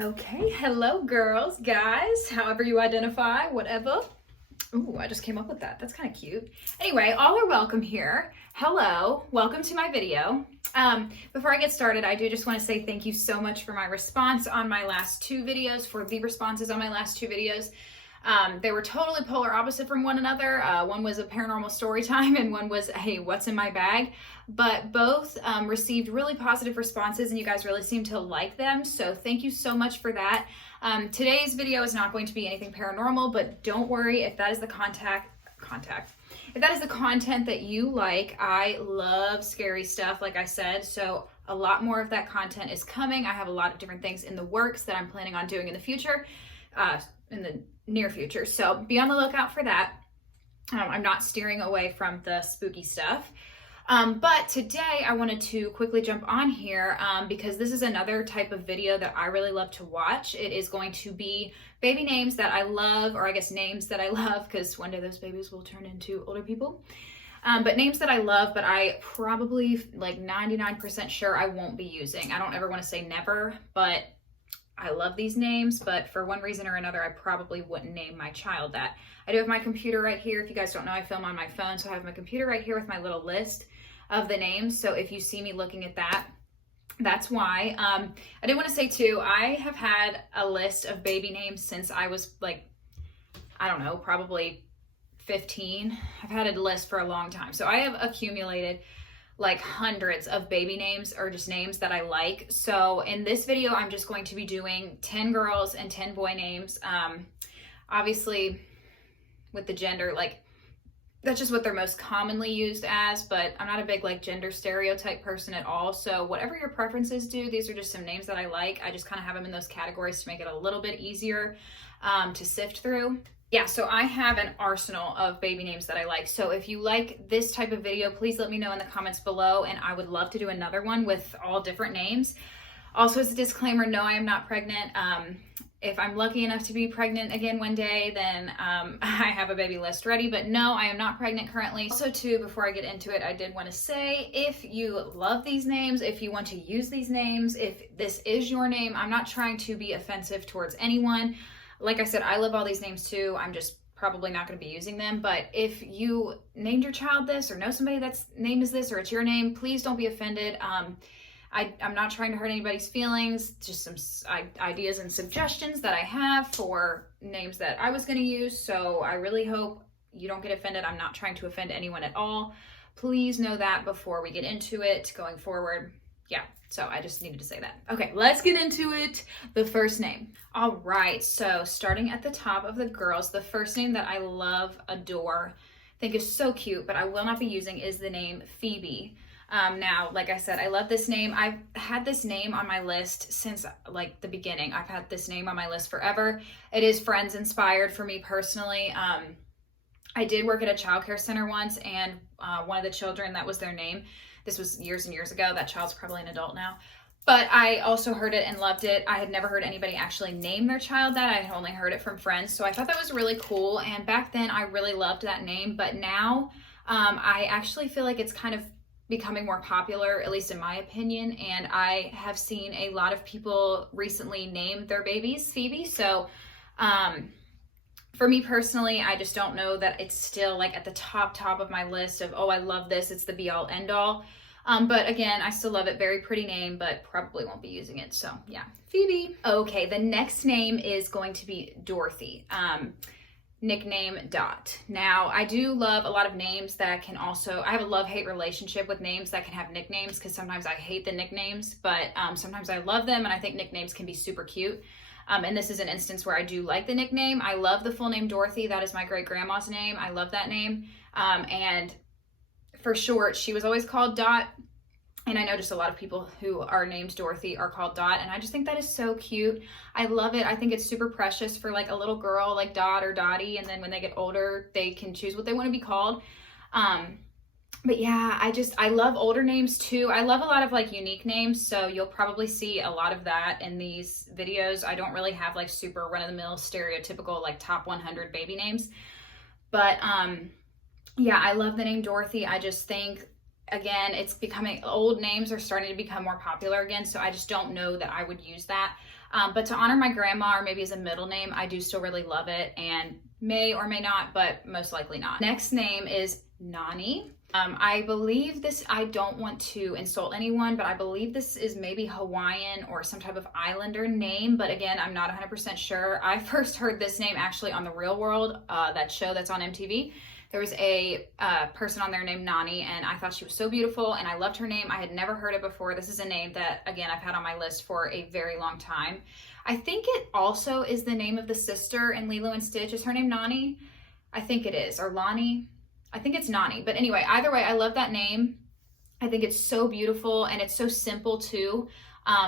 Okay, hello girls, guys, however you identify, whatever. Ooh, I just came up with that. That's kind of cute. Anyway, all are welcome here. Hello, welcome to my video. Before I get started, I do just want to say thank you so much for my response on my last two videos, for the responses on my last two videos. They were totally polar opposite from one another. One was a paranormal story time and one was, hey, what's in my bag? But both received really positive responses and you guys really seem to like them. So thank you so much for that. Today's video is not going to be anything paranormal, but don't worry if that is the if that is the content that you like. I love scary stuff, like I said, so a lot more of that content is coming. I have a lot of different things in the works that I'm planning on doing in the future, in the near future, so be on the lookout for that. I'm not steering away from the spooky stuff. But today I wanted to quickly jump on here because this is another type of video that I really love to watch. It is going to be baby names that I love, or I guess names that I love, because one day those babies will turn into older people. But names that I love, but I probably like 99% sure I won't be using. I don't ever want to say never, but I love these names, but for one reason or another, I probably wouldn't name my child that. I do have my computer right here. If you guys don't know, I film on my phone, so I have my computer right here with my little list of the names. So if you see me looking at that, that's why. I did want to say too, I have had a list of baby names since I was like, I don't know, probably 15. I've had a list for a long time. So I have accumulated like hundreds of baby names, or just names that I like. So in this video, I'm just going to be doing 10 girls and 10 boy names. Obviously with the gender, like that's just what they're most commonly used as, but I'm not a big like gender stereotype person at all. So whatever your preferences do, these are just some names that I like. I just kind of have them in those categories to make it a little bit easier to sift through. Yeah, so I have an arsenal of baby names that I like. So if you like this type of video, please let me know in the comments below, and I would love to do another one with all different names. Also, as a disclaimer, no, I am not pregnant. If I'm lucky enough to be pregnant again one day, then I have a baby list ready, but no, I am not pregnant currently. Also too, before I get into it, I did want to say, if you love these names, if you want to use these names, if this is your name, I'm not trying to be offensive towards anyone. Like I said, I love all these names too. I'm just probably not going to be using them. But if you named your child this, or know somebody that's name is this, or it's your name, please don't be offended. I'm not trying to hurt anybody's feelings. Just some ideas and suggestions that I have for names that I was going to use. So I really hope you don't get offended. I'm not trying to offend anyone at all. Please know that before we get into it going forward. Yeah, so I just needed to say that. Okay, let's get into it. The first name. All right, so starting at the top of the girls, the first name that I love, adore, think is so cute, but I will not be using, is the name Phoebe. Now, like I said, I love this name. I've had this name on my list since like the beginning. I've had this name on my list forever. It is Friends inspired for me personally. I did work at a childcare center once, and one of the children, that was their name. This was years and years ago. That child's probably an adult now. But I also heard it and loved it. I had never heard anybody actually name their child that. I had only heard it from friends. So I thought that was really cool. And back then I really loved that name. But now I actually feel like it's kind of becoming more popular, at least in my opinion. And I have seen a lot of people recently name their babies Phoebe. So for me personally, I just don't know that it's still like at the top of my list of, oh, I love this, it's the be all end all. But again, I still love it. Very pretty name, but probably won't be using it. So yeah, Phoebe. Okay, the next name is going to be Dorothy. Nickname Dot. Now, I do love a lot of names that can also, I have a love-hate relationship with names that can have nicknames, because sometimes I hate the nicknames, but sometimes I love them, and I think nicknames can be super cute. And this is an instance where I do like the nickname. I love the full name Dorothy. That is my great grandma's name. I love that name. And for short, she was always called Dot. And I know just a lot of people who are named Dorothy are called Dot. And I just think that is so cute. I love it. I think it's super precious for like a little girl like Dot or Dottie. And then when they get older, they can choose what they want to be called. But yeah, I love older names too. I love a lot of like unique names. So you'll probably see a lot of that in these videos. I don't really have like super run-of-the-mill stereotypical like top 100 baby names. But yeah, I love the name Dorothy. I just think, again, it's becoming, old names are starting to become more popular again. So I just don't know that I would use that. But to honor my grandma, or maybe as a middle name, I do still really love it, and may or may not, but most likely not. Next name is Nani. I believe this, I don't want to insult anyone, but I believe this is maybe Hawaiian or some type of islander name, but again, I'm not 100% sure. I first heard this name actually on The Real World, that show that's on MTV. There was a person on there named Nani, and I thought she was so beautiful, and I loved her name. I had never heard it before. This is a name that, again, I've had on my list for a very long time. I think it also is the name of the sister in Lilo and Stitch. Is her name Nani? I think it is, or Lonnie. I think it's Nani, but anyway, either way, I love that name. I think it's so beautiful, and it's so simple too,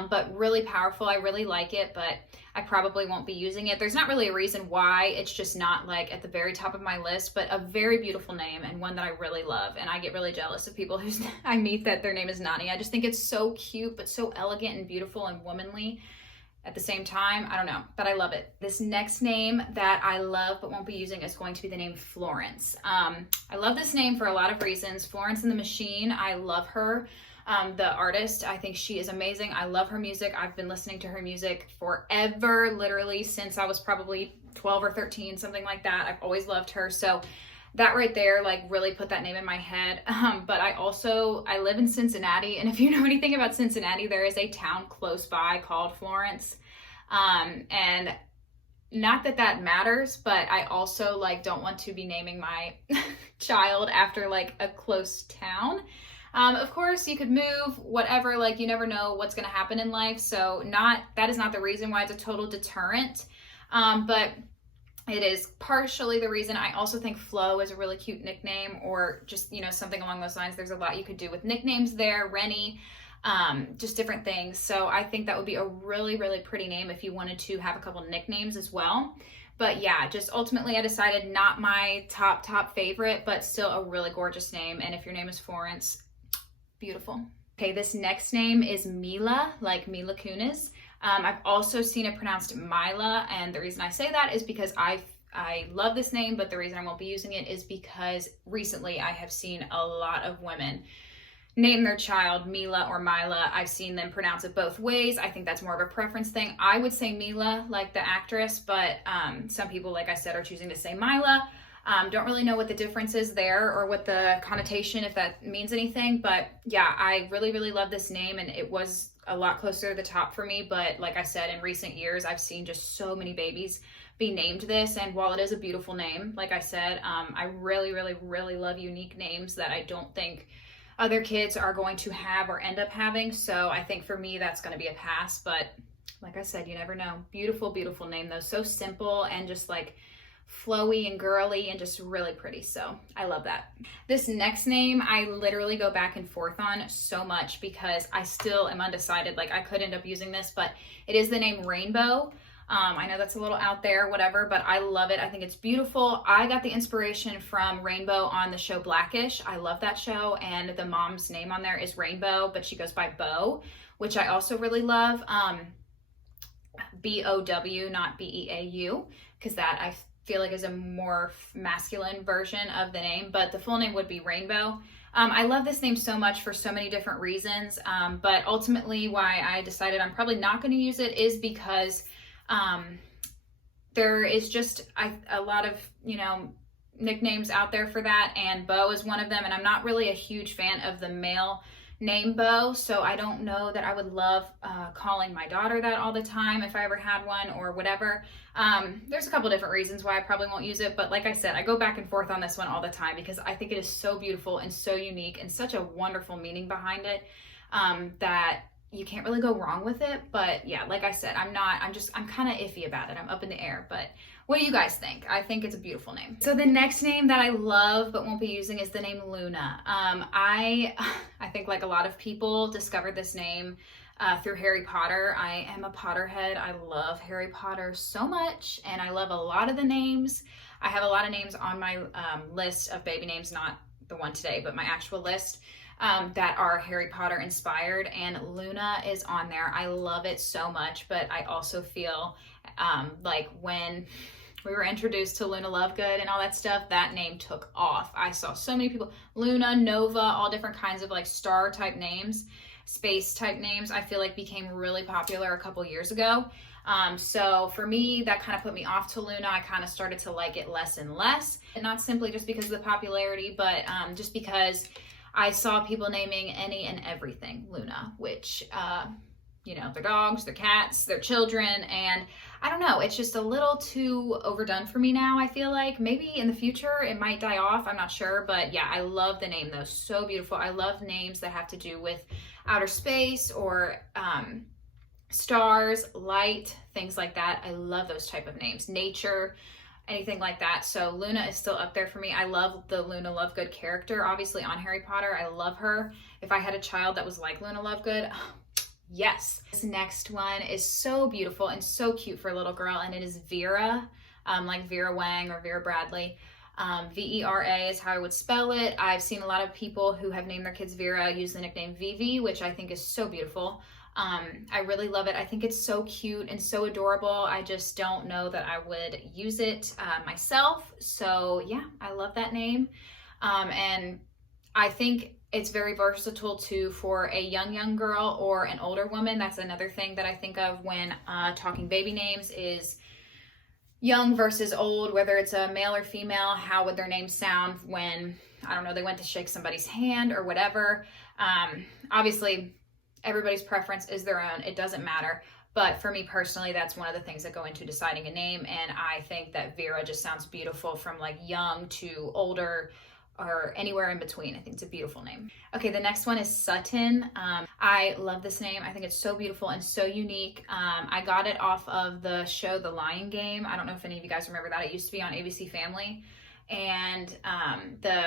but really powerful. I really like it, but I probably won't be using it. There's not really a reason why. It's just not like at the very top of my list, but a very beautiful name and one that I really love. And I get really jealous of people who I meet that their name is Nani. I just think it's so cute, but so elegant and beautiful and womanly at the same time. I don't know, but I love it. This next name that I love but won't be using is going to be the name Florence. I love this name for a lot of reasons. Florence and the Machine, I love her. The artist, I think she is amazing. I love her music. I've been listening to her music forever, literally since I was probably 12 or 13, something like that. I've always loved her. So that right there, like, really put that name in my head. But I live in Cincinnati, and if you know anything about Cincinnati, there is a town close by called Florence. And not that that matters, but I also like don't want to be naming my child after like a close town. Of course, you could move, whatever, like, you never know what's going to happen in life. So that is not the reason why it's a total deterrent. But it is partially the reason. I also think Flo is a really cute nickname, or just, you know, something along those lines. There's a lot you could do with nicknames there. Rennie, just different things. So I think that would be a really, really pretty name if you wanted to have a couple nicknames as well. But yeah, just ultimately I decided not my top favorite, but still a really gorgeous name. And if your name is Florence, beautiful. Okay, this next name is Mila, like Mila Kunis. I've also seen it pronounced Mila, and the reason I say that is because I love this name, but the reason I won't be using it is because recently I have seen a lot of women name their child Mila or Mila. I've seen them pronounce it both ways. I think that's more of a preference thing. I would say Mila, like the actress, but some people, like I said, are choosing to say Mila. Don't really know what the difference is there or what the connotation, if that means anything. But yeah, I really, really love this name, and it was a lot closer to the top for me. But like I said, in recent years, I've seen just so many babies be named this. And while it is a beautiful name, like I said, I really, really, really love unique names that I don't think other kids are going to have or end up having. So I think for me, that's going to be a pass. But like I said, you never know. Beautiful, beautiful name though. So simple and just like flowy and girly and just really pretty. So I love that. This next name, I literally go back and forth on so much because I still am undecided. Like, I could end up using this, but it is the name Rainbow. I know that's a little out there, whatever, but I love it. I think it's beautiful. I got the inspiration from Rainbow on the show Blackish. I love that show, and the mom's name on there is Rainbow, but she goes by Beau, which I also really love. B-O-W, not B-E-A-U, because that I feel like is a more masculine version of the name, but the full name would be Rainbow. I love this name so much for so many different reasons, but ultimately why I decided I'm probably not going to use it is because there is just a lot of, you know, nicknames out there for that, and Beau is one of them, and I'm not really a huge fan of the male name Beau, so I don't know that I would love calling my daughter that all the time if I ever had one or whatever. There's a couple different reasons why I probably won't use it, but like I said, I go back and forth on this one all the time because I think it is so beautiful and so unique and such a wonderful meaning behind it that you can't really go wrong with it. But yeah, like I said, I'm kind of iffy about it. I'm up in the air, but what do you guys think? I think it's a beautiful name. So the next name that I love but won't be using is the name Luna. I think like a lot of people discovered this name through Harry Potter. I am a Potterhead. I love Harry Potter so much, and I love a lot of the names. I have a lot of names on my list of baby names, not the one today, but my actual list that are Harry Potter inspired, and Luna is on there. I love it so much, but I also feel like when we were introduced to Luna Lovegood and all that stuff, that name took off. I saw so many people, Luna, Nova, all different kinds of like star type names, space type names, I feel like became really popular a couple years ago. So for me, that kind of put me off to Luna. I kind of started to like it less and less, and not simply just because of the popularity, but just because I saw people naming any and everything Luna, which, you know, their dogs, their cats, their children, and I don't know, it's just a little too overdone for me now, I feel like. Maybe in the future it might die off, I'm not sure, but yeah, I love the name though, so beautiful. I love names that have to do with outer space or stars, light, things like that. I love those type of names. Nature, anything like that. So Luna is still up there for me. I love the Luna Lovegood character, obviously on Harry Potter. I love her. If I had a child that was like Luna Lovegood, yes. This next one is so beautiful and so cute for a little girl, and it is Vera, like Vera Wang or Vera Bradley. Vera is how I would spell it. I've seen a lot of people who have named their kids Vera use the nickname Vivi, which I think is so beautiful. I really love it. I think it's so cute and so adorable. I just don't know that I would use it myself. So yeah, I love that name. And I think it's very versatile too for a young girl or an older woman. That's another thing that I think of when talking baby names is young versus old, whether it's a male or female. How would their name sound when, I don't know, they went to shake somebody's hand or whatever. Obviously, everybody's preference is their own. It doesn't matter. But for me personally, that's one of the things that go into deciding a name. And I think that Vera just sounds beautiful from like young to older or anywhere in between. I think it's a beautiful name. Okay, the next one is Sutton. I love this name. I think it's so beautiful and so unique. I got it off of the show The Lion Game. I don't know if any of you guys remember that. It used to be on ABC Family. And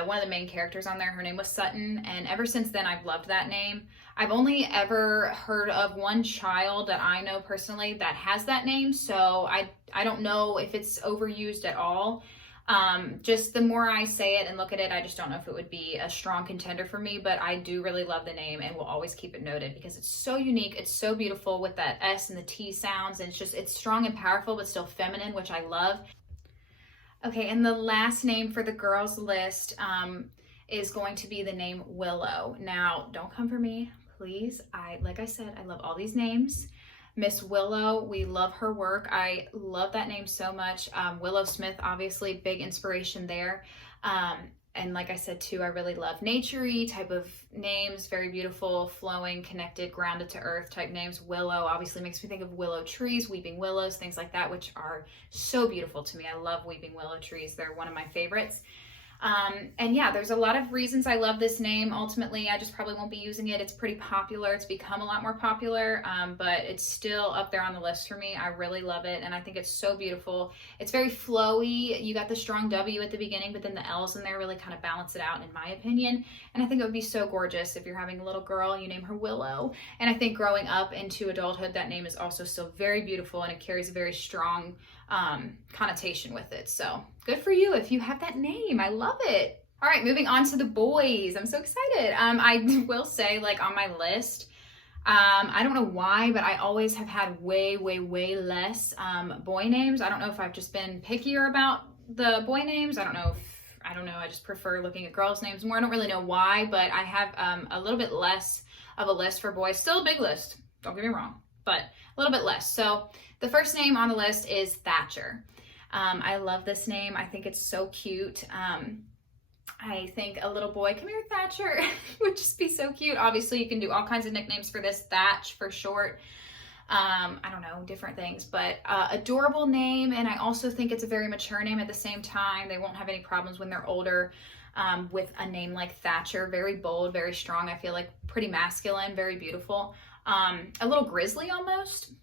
one of the main characters on there, her name was Sutton, and ever since then I've loved that name. I've only ever heard of one child that I know personally that has that name, so I don't know if it's overused at all. Just the more I say it and look at it, I just don't know if it would be a strong contender for me, but I do really love the name and will always keep it noted because it's so unique. It's so beautiful with that S and the T sounds, and it's strong and powerful but still feminine, which I love. Okay, and the last name for the girls list is going to be the name Willow. Now, don't come for me, please. Like I said, I love all these names. Miss Willow, we love her work. I love that name so much. Willow Smith, obviously, big inspiration there. And like I said too, I really love nature-y type of names, very beautiful, flowing, connected, grounded to earth type names. Willow obviously makes me think of willow trees, weeping willows, things like that, which are so beautiful to me. I love weeping willow trees. They're one of my favorites. And yeah, there's a lot of reasons I love this name. Ultimately, I just probably won't be using it. It's pretty popular. It's become a lot more popular, but it's still up there on the list for me. I really love it, and I think it's so beautiful. It's very flowy. You got the strong W at the beginning, but then the L's in there really kind of balance it out, in my opinion. And I think it would be so gorgeous if you're having a little girl, you name her Willow. And I think growing up into adulthood, that name is also still very beautiful, and it carries a very strong connotation with it. So good for you if you have that name. I love it. All right, moving on to the boys. I'm so excited. I will say, like, on my list, I don't know why, but I always have had way less boy names. I don't know if I've just been pickier about the boy names. I don't know. I just prefer looking at girls' names more. I don't really know why, but I have a little bit less of a list for boys. Still a big list, don't get me wrong, but a little bit less. So the first name on the list is Thatcher. I love this name. I think it's so cute. I think a little boy, come here, Thatcher, would just be so cute. Obviously, you can do all kinds of nicknames for this. Thatch for short. I don't know, different things, but adorable name. And I also think it's a very mature name at the same time. They won't have any problems when they're older with a name like Thatcher. Very bold, very strong. I feel like pretty masculine, very beautiful. A little grizzly almost.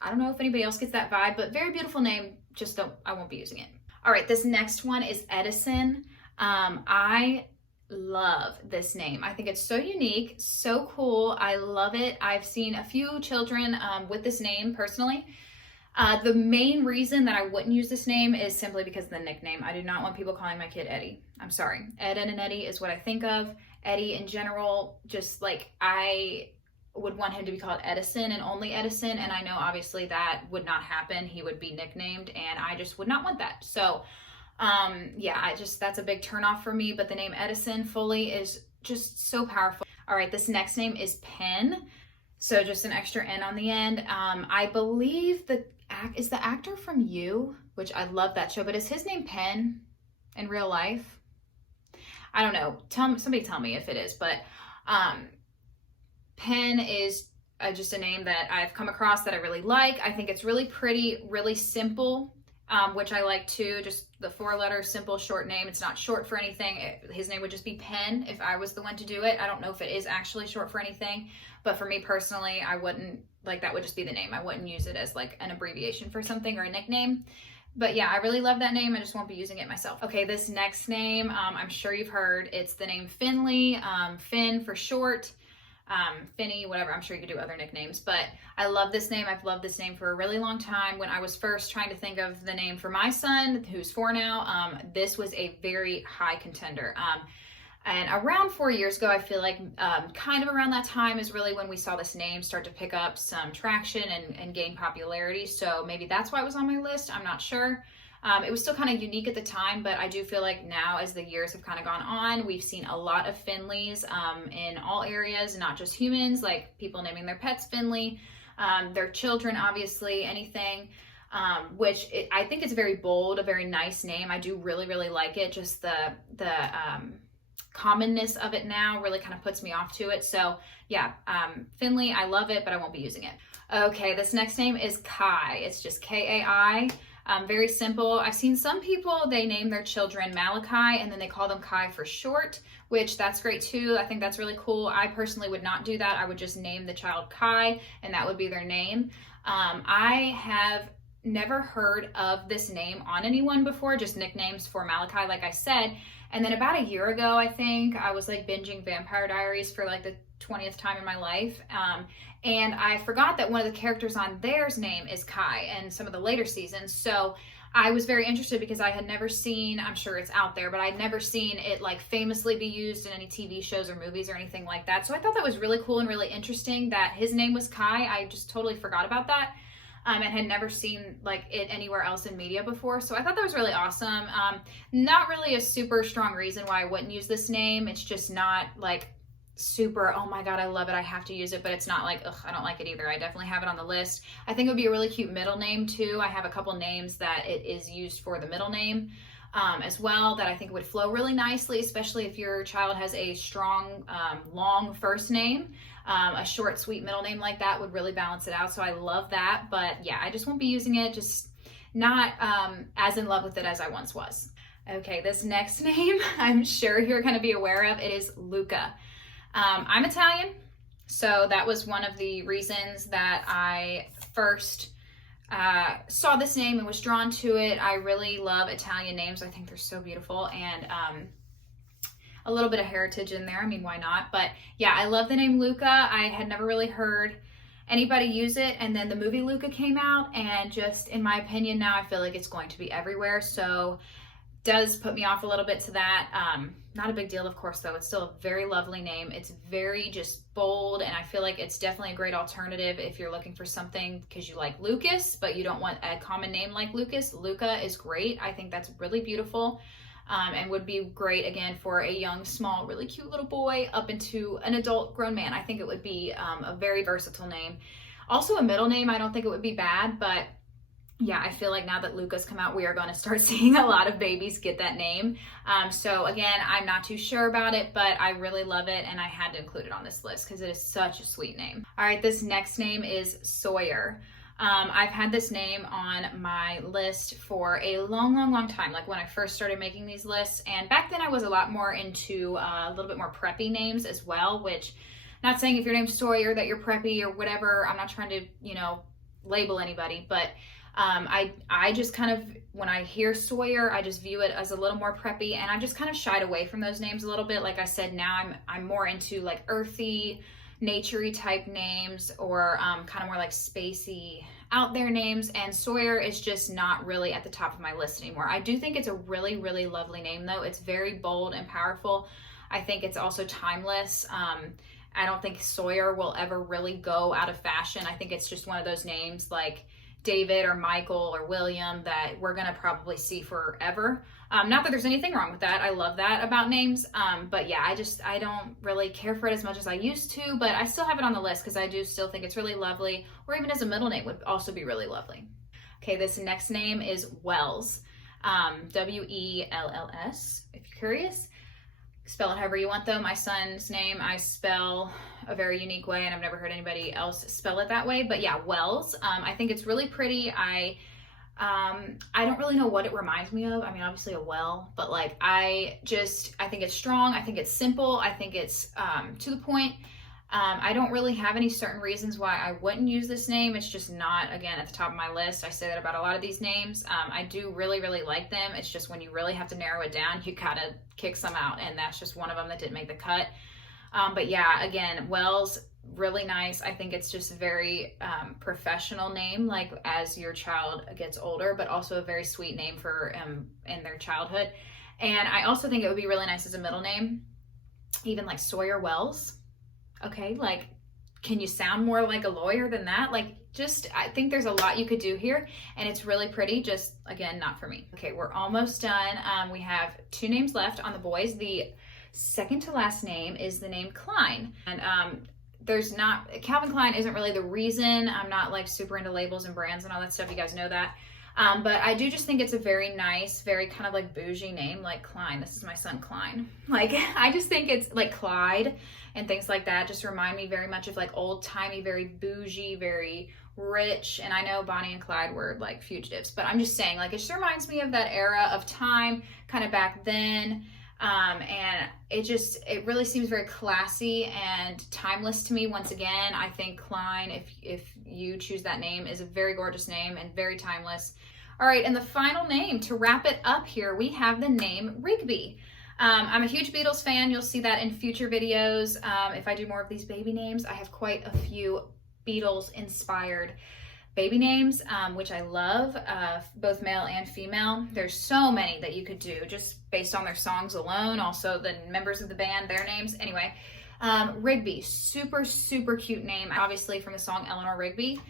I don't know if anybody else gets that vibe, but very beautiful name. Just I won't be using it. All right, this next one is Edison. I love this name. I think it's so unique, so cool. I love it. I've seen a few children with this name personally. The main reason that I wouldn't use this name is simply because of the nickname. I do not want people calling my kid Eddie. I'm sorry. Eden and Eddie is what I think of. Eddie in general, just like I would want him to be called Edison and only Edison, and I know obviously that would not happen. He would be nicknamed, and I just would not want that. So yeah, that's a big turnoff for me, but the name Edison fully is just so powerful. All right, this next name is Penn. So just an extra N on the end. I believe is the actor from You, which I love that show, but is his name Penn in real life? I don't know. Somebody tell me if it is, but Penn is just a name that I've come across that I really like. I think it's really pretty, really simple, which I like too. Just the 4-letter simple short name. It's not short for anything. His name would just be Penn if I was the one to do it. I don't know if it is actually short for anything, but for me personally, I wouldn't, like, that would just be the name. I wouldn't use it as like an abbreviation for something or a nickname. But yeah, I really love that name. I just won't be using it myself. Okay, this next name, I'm sure you've heard. It's the name Finley, Finn for short. Finny, whatever. I'm sure you could do other nicknames, but I love this name. I've loved this name for a really long time. When I was first trying to think of the name for my son, who's 4 now, this was a very high contender. And around 4 years ago, I feel like kind of around that time is really when we saw this name start to pick up some traction and gain popularity. So maybe that's why it was on my list. I'm not sure. It was still kind of unique at the time, but I do feel like now as the years have kind of gone on, we've seen a lot of Finleys in all areas, not just humans, like people naming their pets Finley, their children, obviously, anything, I think it's very bold, a very nice name. I do really, really like it. Just the commonness of it now really kind of puts me off to it. So yeah, Finley, I love it, but I won't be using it. Okay, this next name is Kai. It's just Kai. Very simple. I've seen some people, they name their children Malachi and then they call them Kai for short, which that's great too. I think that's really cool. I personally would not do that. I would just name the child Kai and that would be their name. I have never heard of this name on anyone before, just nicknames for Malachi, like I said. And then about a year ago, I think, I was like binging Vampire Diaries for like the 20th time in my life. And I forgot that one of the characters on theirs name is Kai in some of the later seasons. So I was very interested because I had never seen, I'm sure it's out there, but I'd never seen it like famously be used in any TV shows or movies or anything like that. So I thought that was really cool and really interesting that his name was Kai. I just totally forgot about that. And had never seen like it anywhere else in media before. So I thought that was really awesome. Not really a super strong reason why I wouldn't use this name. It's just not like super, oh my God, I love it, I have to use it, but it's not like, ugh, I don't like it either. I definitely have it on the list. I think it would be a really cute middle name too. I have a couple names that it is used for the middle name as well that I think would flow really nicely, especially if your child has a strong, long first name. A short, sweet middle name like that would really balance it out. So I love that, but yeah, I just won't be using it. Just not as in love with it as I once was. Okay, this next name, I'm sure you're going to be aware of. It is Luca. I'm Italian, so that was one of the reasons that I first saw this name and was drawn to it. I really love Italian names. I think they're so beautiful, and a little bit of heritage in there. I mean, why not? But yeah, I love the name Luca. I had never really heard anybody use it, and then the movie Luca came out, and just in my opinion now, I feel like it's going to be everywhere. So does put me off a little bit to that. Not a big deal, of course, though. It's still a very lovely name. It's very just bold, and I feel like it's definitely a great alternative if you're looking for something because you like Lucas, but you don't want a common name like Lucas. Luca is great. I think that's really beautiful. And would be great again for a young, small, really cute little boy up into an adult grown man. I think it would be a very versatile name. Also a middle name, I don't think it would be bad, but yeah, I feel like now that Luca's come out, we are going to start seeing a lot of babies get that name. So again, I'm not too sure about it, but I really love it, and I had to include it on this list because it is such a sweet name. All right, this next name is Sawyer. I've had this name on my list for a long time, like when I first started making these lists. And back then I was a lot more into a little bit more preppy names as well, which, not saying if your name's Sawyer that you're preppy or whatever. I'm not trying to, label anybody, but I just kind of, when I hear Sawyer, I just view it as a little more preppy, and I've just kind of shied away from those names a little bit. Like I said, now I'm more into like earthy, naturey type names, or kind of more like spacey, out there names, and Sawyer is just not really at the top of my list anymore. I do think it's a really, really lovely name though. It's very bold and powerful. I think it's also timeless. I don't think Sawyer will ever really go out of fashion. I think it's just one of those names like David or Michael or William that we're gonna probably see forever. Not that there's anything wrong with that. I love that about names. But yeah, I don't really care for it as much as I used to, but I still have it on the list because I do still think it's really lovely, or even as a middle name would also be really lovely. Okay, this next name is Wells. W-E-L-L-S, if you're curious. Spell it however you want though. My son's name I spell a very unique way, and I've never heard anybody else spell it that way. But yeah, Wells. I think it's really pretty. I don't really know what it reminds me of. I mean, obviously a well, but like I think it's strong. I think it's simple. I think it's to the point. I don't really have any certain reasons why I wouldn't use this name. It's just not, again, at the top of my list. I say that about a lot of these names. I do really, really like them. It's just when you really have to narrow it down, you gotta kick some out, and that's just one of them that didn't make the cut. But yeah, again, Wells, really nice. I think it's just a very professional name, like as your child gets older, but also a very sweet name for in their childhood. And I also think it would be really nice as a middle name, even like Sawyer Wells. Okay, like, can you sound more like a lawyer than that? Like, just, I think there's a lot you could do here, and it's really pretty, just, again, not for me. Okay, we're almost done. We have 2 names left on the boys. The second to last name is the name Klein, and Calvin Klein isn't really the reason. I'm not like super into labels and brands and all that stuff. You guys know that. But I do just think it's a very nice, very kind of like bougie name, like Klein. This is my son, Klein. Like, I just think it's like Clyde and things like that just remind me very much of like old timey, very bougie, very rich. And I know Bonnie and Clyde were like fugitives, but I'm just saying, like, it just reminds me of that era of time, kind of back then. And it really seems very classy and timeless to me. Once again, I think Klein, if you choose that name, is a very gorgeous name and very timeless. All right, and the final name to wrap it up here, we have the name Rigby. I'm a huge Beatles fan. You'll see that in future videos. If I do more of these baby names, I have quite a few Beatles inspired baby names, which I love, both male and female. There's so many that you could do just based on their songs alone. Also the members of the band, their names. Anyway, Rigby, super, super cute name. Obviously from the song Eleanor Rigby,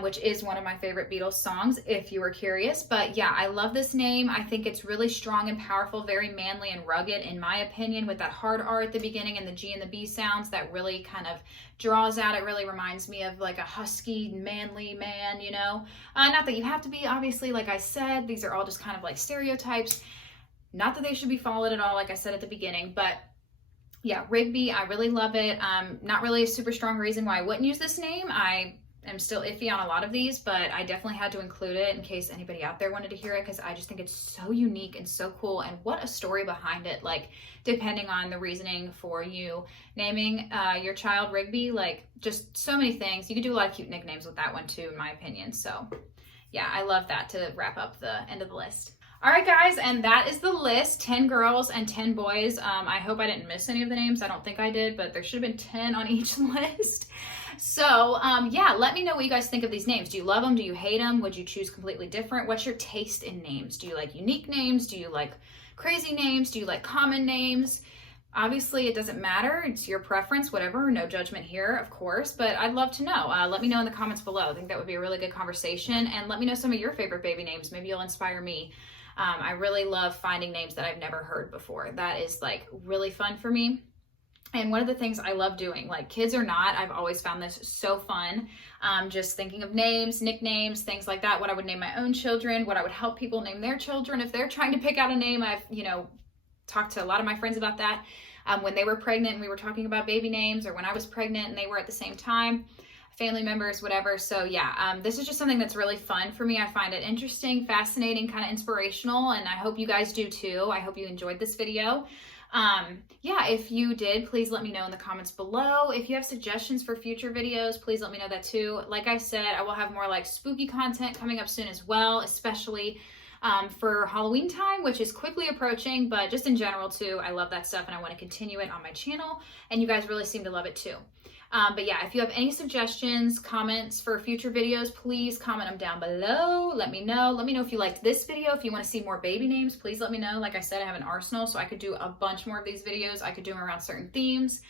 which is one of my favorite Beatles songs, if you were curious. But yeah, I love this name. I think it's really strong and powerful, very manly and rugged, in my opinion, with that hard R at the beginning and the G and the B sounds that really kind of draws out. It really reminds me of like a husky, manly man, you know? Not that you have to be, obviously, like I said, these are all just kind of like stereotypes. Not that they should be followed at all, like I said at the beginning, but yeah, Rigby, I really love it. Not really a super strong reason why I wouldn't use this name. I'm still iffy on a lot of these, but I definitely had to include it in case anybody out there wanted to hear it, because I just think it's so unique and so cool, and what a story behind it. Like, depending on the reasoning for you naming your child Rigby, like, just so many things. You could do a lot of cute nicknames with that one too, in my opinion. So yeah, I love that to wrap up the end of the list. All right, guys, and that is the list, 10 girls and 10 boys. I hope I didn't miss any of the names. I don't think I did, but there should have been 10 on each list. So yeah, let me know what you guys think of these names. Do you love them? Do you hate them? Would you choose completely different? What's your taste in names? Do you like unique names? Do you like crazy names? Do you like common names? Obviously, it doesn't matter. It's your preference, whatever. No judgment here, of course, but I'd love to know. Let me know in the comments below. I think that would be a really good conversation, and let me know some of your favorite baby names. Maybe you'll inspire me. I really love finding names that I've never heard before. That is like really fun for me. And one of the things I love doing, like kids or not, I've always found this so fun. Just thinking of names, nicknames, things like that, what I would name my own children, what I would help people name their children. If they're trying to pick out a name, I've, talked to a lot of my friends about that. When they were pregnant and we were talking about baby names, or when I was pregnant and they were at the same time, family members, whatever. So yeah, this is just something that's really fun for me. I find it interesting, fascinating, kind of inspirational, and I hope you guys do too. I hope you enjoyed this video. Yeah, if you did, please let me know in the comments below. If you have suggestions for future videos, please let me know that too. Like I said, I will have more like spooky content coming up soon as well, especially for Halloween time, which is quickly approaching, but just in general too, I love that stuff and I want to continue it on my channel, and you guys really seem to love it too. But yeah, if you have any suggestions, comments for future videos, please comment them down below. Let me know. Let me know if you liked this video. If you want to see more baby names, please let me know. Like I said, I have an arsenal, so I could do a bunch more of these videos. I could do them around certain themes,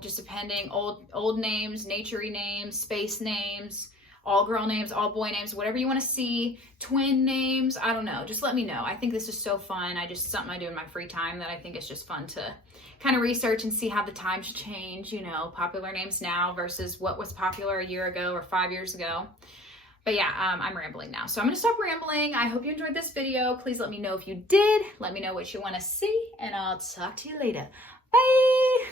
just depending, old names, nature-y names, space names, all girl names, all boy names, whatever you want to see, twin names, I don't know. Just let me know. I think this is so fun. Something I do in my free time that I think is just fun to kind of research and see how the times change, you know, popular names now versus what was popular a year ago or 5 years ago. But yeah, I'm rambling now. So I'm going to stop rambling. I hope you enjoyed this video. Please let me know if you did. Let me know what you want to see, and I'll talk to you later. Bye!